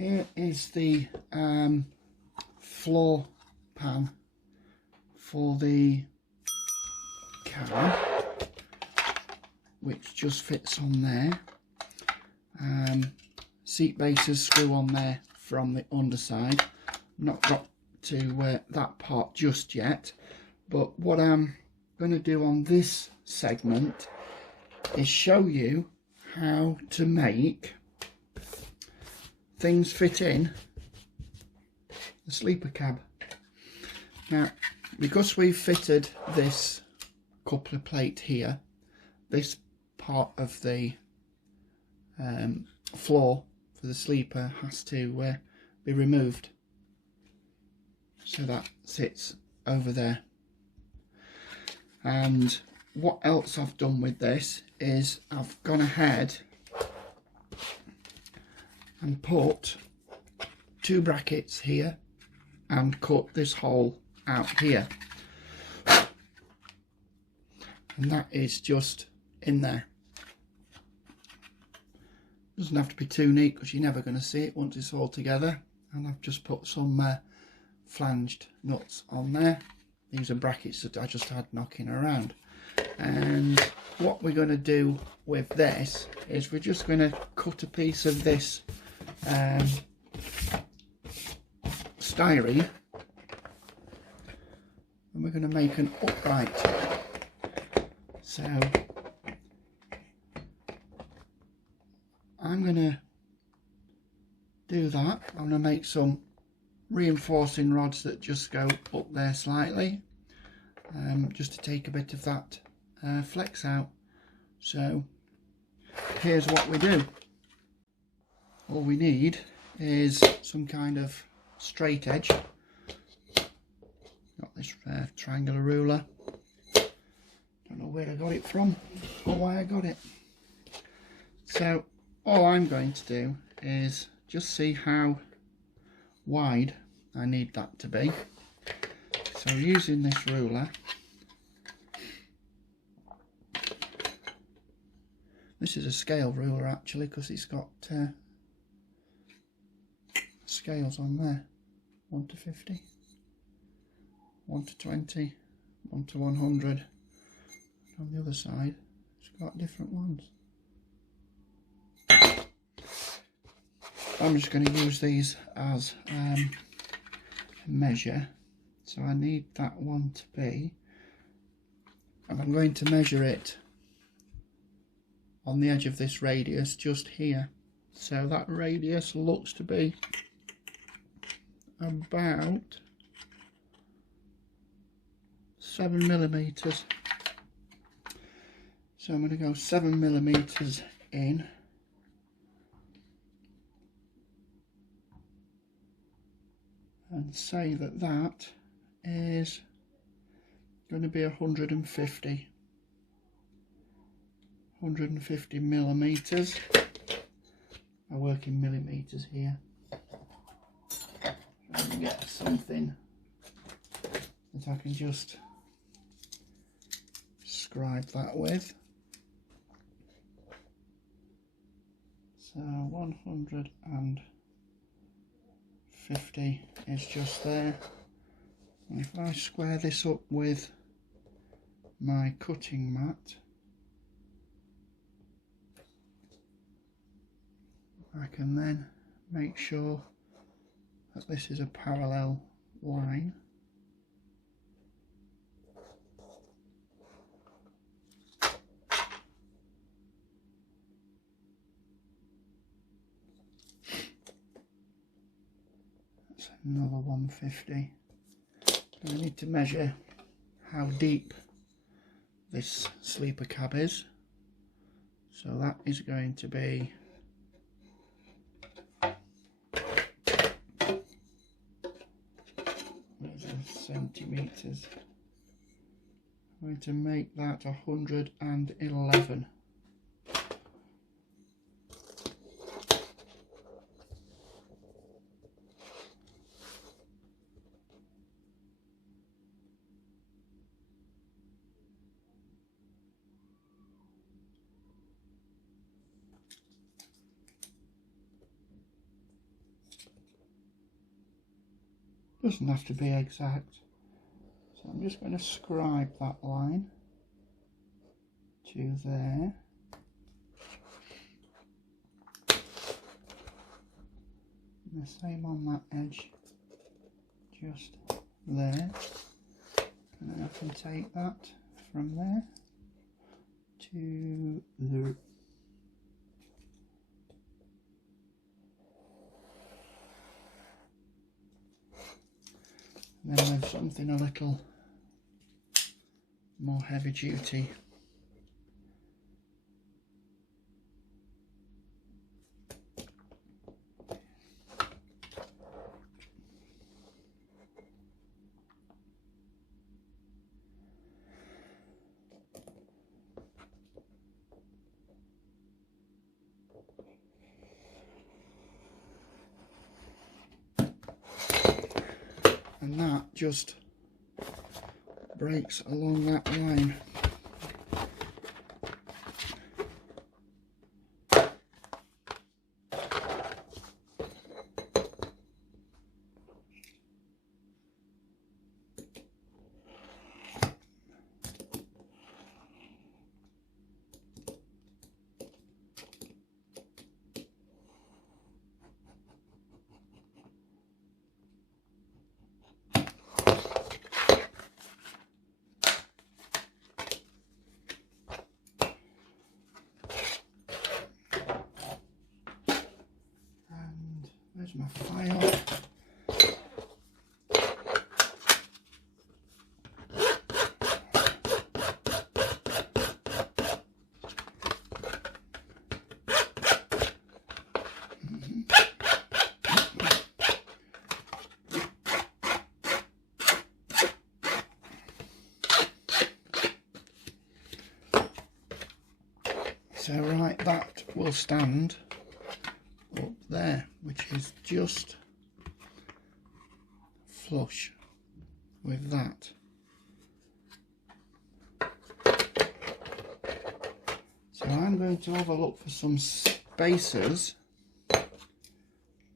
here is the floor pan for the car, which just fits on there. Seat bases screw on there from the underside. Not got to that part just yet, but what I'm going to do on this segment is show you how to make things fit in the sleeper cab. Now, because we've fitted this coupler plate here, this part of the floor for the sleeper has to be removed, so that sits over there. And what else I've done with this is I've gone ahead and put 2 brackets here and cut this hole out here, and that is just in there. Doesn't have to be too neat because you're never going to see it once it's all together. And I've just put some flanged nuts on there. These are brackets that I just had knocking around. And what we're going to do with this is we're just going to cut a piece of this styrene, and we're going to make an upright. So I'm going to do that. I'm going to make some reinforcing rods that just go up there slightly, just to take a bit of that flex out. So here's what we do. All we need is some kind of straight edge. Got this triangular ruler. Don't know where I got it from or why I got it. So all I'm going to do is just see how wide I need that to be. So using this ruler, this is a scale ruler actually, because it's got scales on there, 1 to 50, 1 to 20, 1 to 100. On the other side it's got different ones. I'm just going to use these as a measure. So I need that one to be, and I'm going to measure it on the edge of this radius just here. So that radius looks to be about 7 millimeters. So I'm going to go 7 millimeters in. And say that that is going to be 150 millimeters. I work in millimeters here. Try and get something that I can just scribe that with. So 150 is just there. And if I square this up with my cutting mat, I can then make sure that this is a parallel line. That's another 150. I need to measure how deep this sleeper cab is. So that is going to be centimeters. I'm going to make that 111. Doesn't have to be exact. So I'm just going to scribe that line to there. And the same on that edge, just there. And then I can take that from there to the and then with something a little more heavy duty. And that just breaks along that line. Where's my file? So right, that will stand up there, which is just flush with that. So I'm going to have a look for some spacers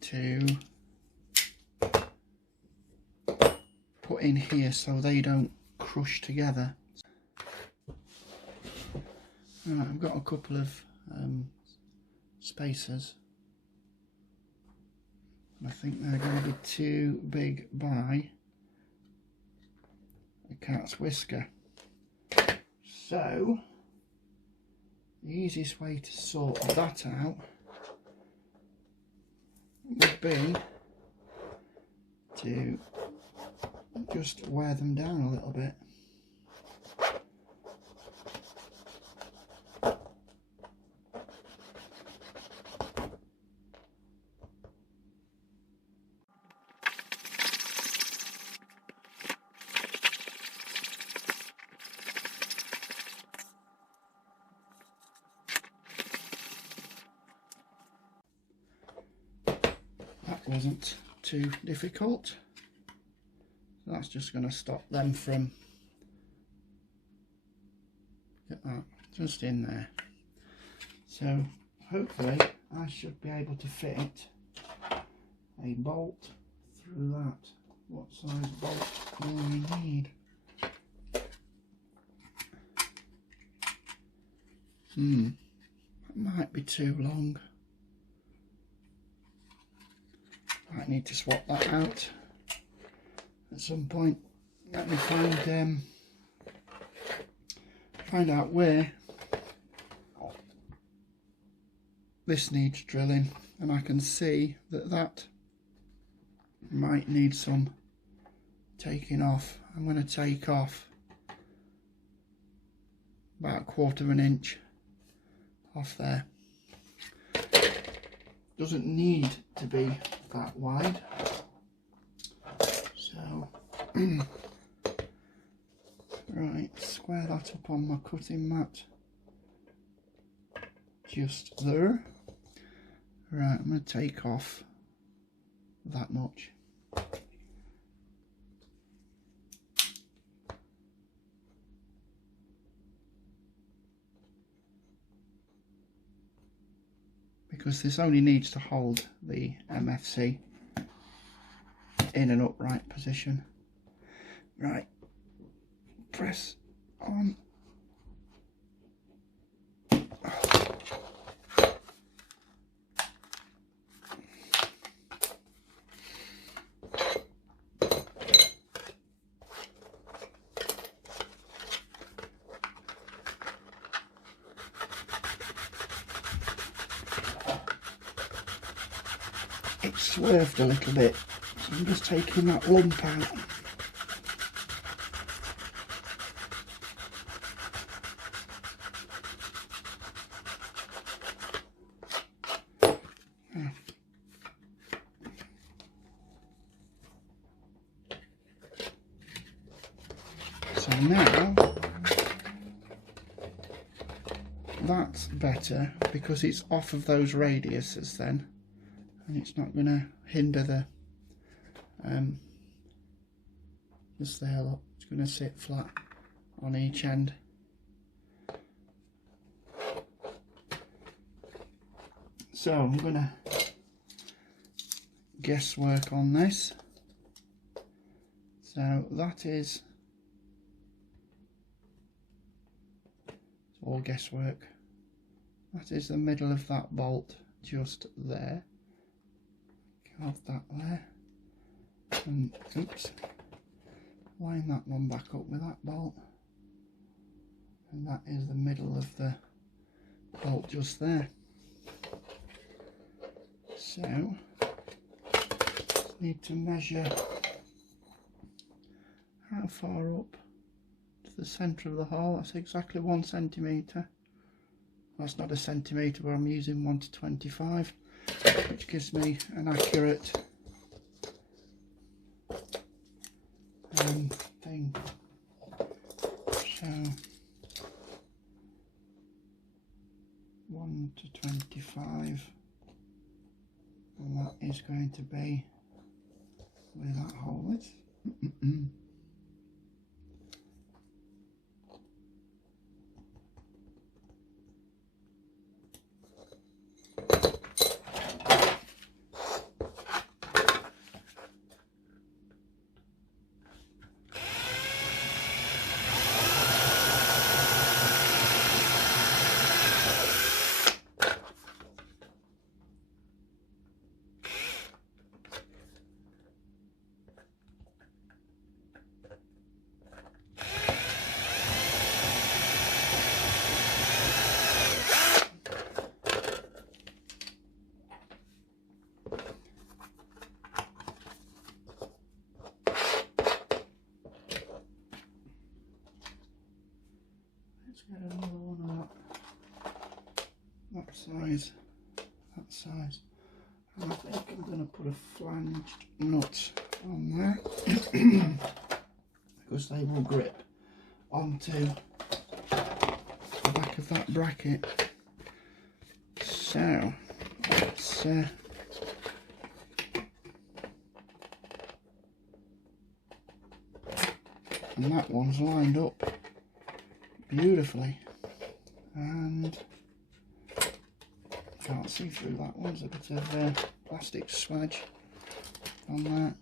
to put in here so they don't crush together. Right, I've got a couple of spacers. I think they're going to be too big by a cat's whisker. So the easiest way to sort that out would be to just wear them down a little bit. Wasn't too difficult. That's just going to stop them from, get that just in there. So hopefully I should be able to fit a bolt through that. What size bolt do we need? That might be too long. Might need to swap that out at some point. Let me find out where this needs drilling, and I can see that that might need some taking off. I'm going to take off about 1/4 inch off there. Doesn't need to be that wide, so right, square that up on my cutting mat just there. Right, I'm going to take off that much. Because this only needs to hold the MFC. in an upright position. Right, press on. It swerved a little bit, so I'm just taking that lump out. So now that's better because it's off of those radiuses then, and it's not going to hinder the just there, look, it's going to sit flat on each end. So I'm going to guesswork on this. So that is all guesswork. That is the middle of that bolt just there. Have that there. And oops. Line that one back up with that bolt. And that is the middle of the bolt just there. So need to measure how far up to the centre of the hole. That's exactly 1 centimetre. That's not a centimetre, but I'm using 1 to 25, which gives me an accurate thing. So 1 to 25, and that is going to be where that hole is. Get another one of that size, and I think I'm going to put a flanged nut on there because they will grip onto the back of that bracket. So let's and that one's lined up beautifully, and can't see through that one. There's a bit of plastic smudge on that.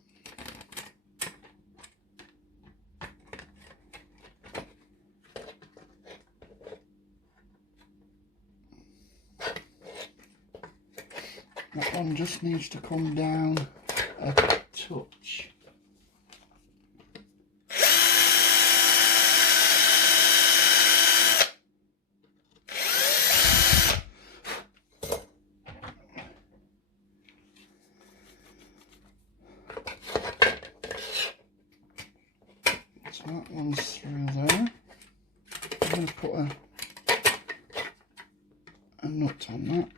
That one just needs to come down a touch. So that one's through there. I'm going to put a nut on that.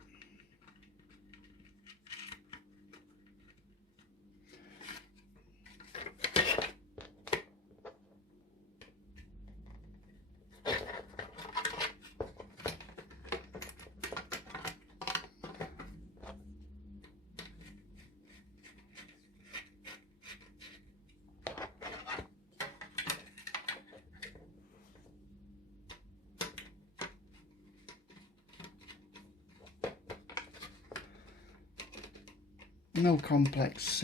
No complex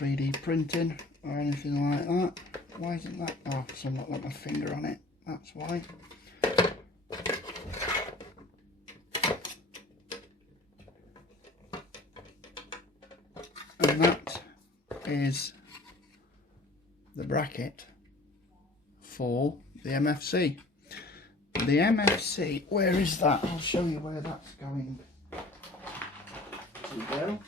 3D printing or anything like that. Why isn't that? Oh, because I've not got my finger on it. That's why. And that is the bracket for the MFC. The MFC, where is that? I'll show you where that's going to go.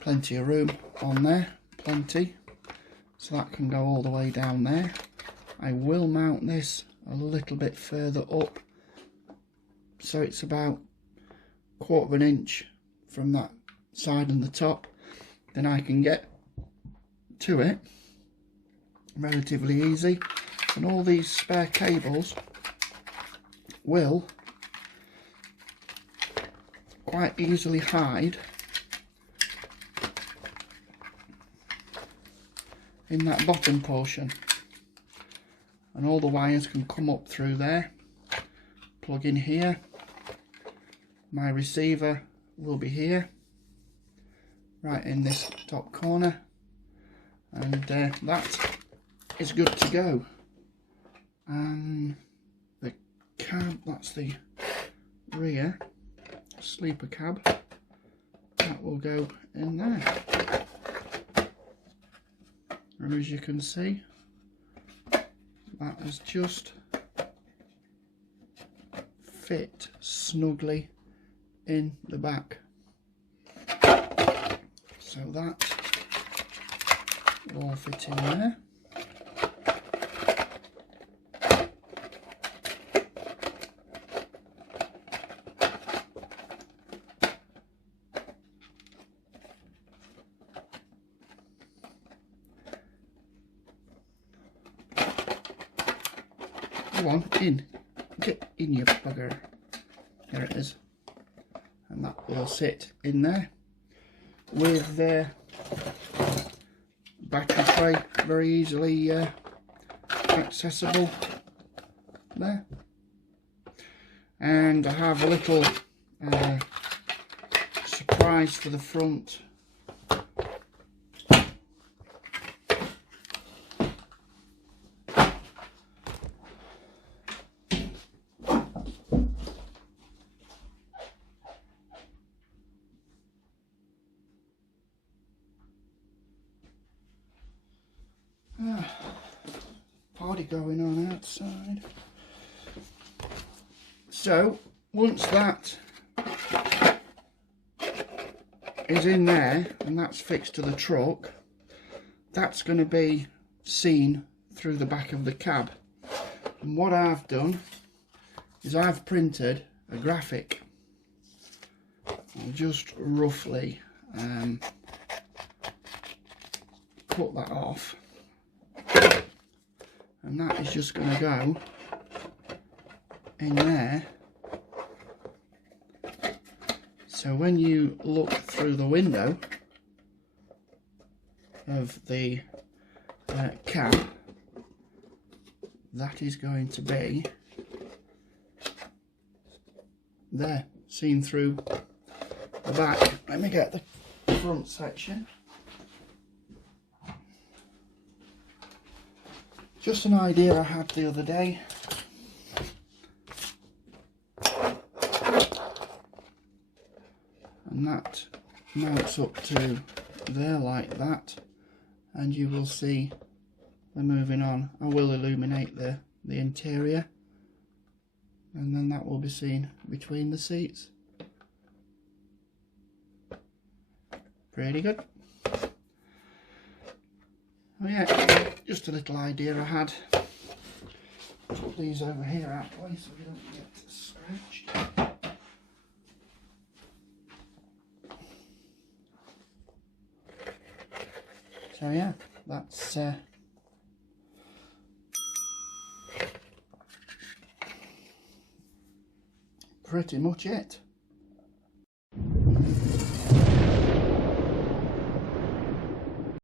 Plenty of room on there, plenty. So that can go all the way down there. I will mount this a little bit further up. So it's about 1/4 inch from that side and the top. Then I can get to it relatively easy. And all these spare cables will quite easily hide in that bottom portion, and all the wires can come up through there, plug in here. My receiver will be here, right in this top corner, and that is good to go. And the cab, that's the rear sleeper cab, that will go in there. And as you can see, that is just fit snugly in the back. So that will all fit in there. Go on, in. Get in, you bugger. There it is. And that will sit in there with the battery tray, very easily accessible there. And I have a little surprise for the front. Party going on outside. So once that is in there and that's fixed to the truck, that's going to be seen through the back of the cab. And what I've done is I've printed a graphic. I'll just roughly cut that off. And that is just going to go in there. So when you look through the window of the cab, that is going to be there, seen through the back. Let me get the front section. Just an idea I had the other day. And that mounts up to there like that, and you will see the moving on. I will illuminate the interior, and then that will be seen between the seats. Pretty good. Oh yeah, just a little idea I had. Put these over here out of the way so we don't get scratched. So yeah, that's pretty much it.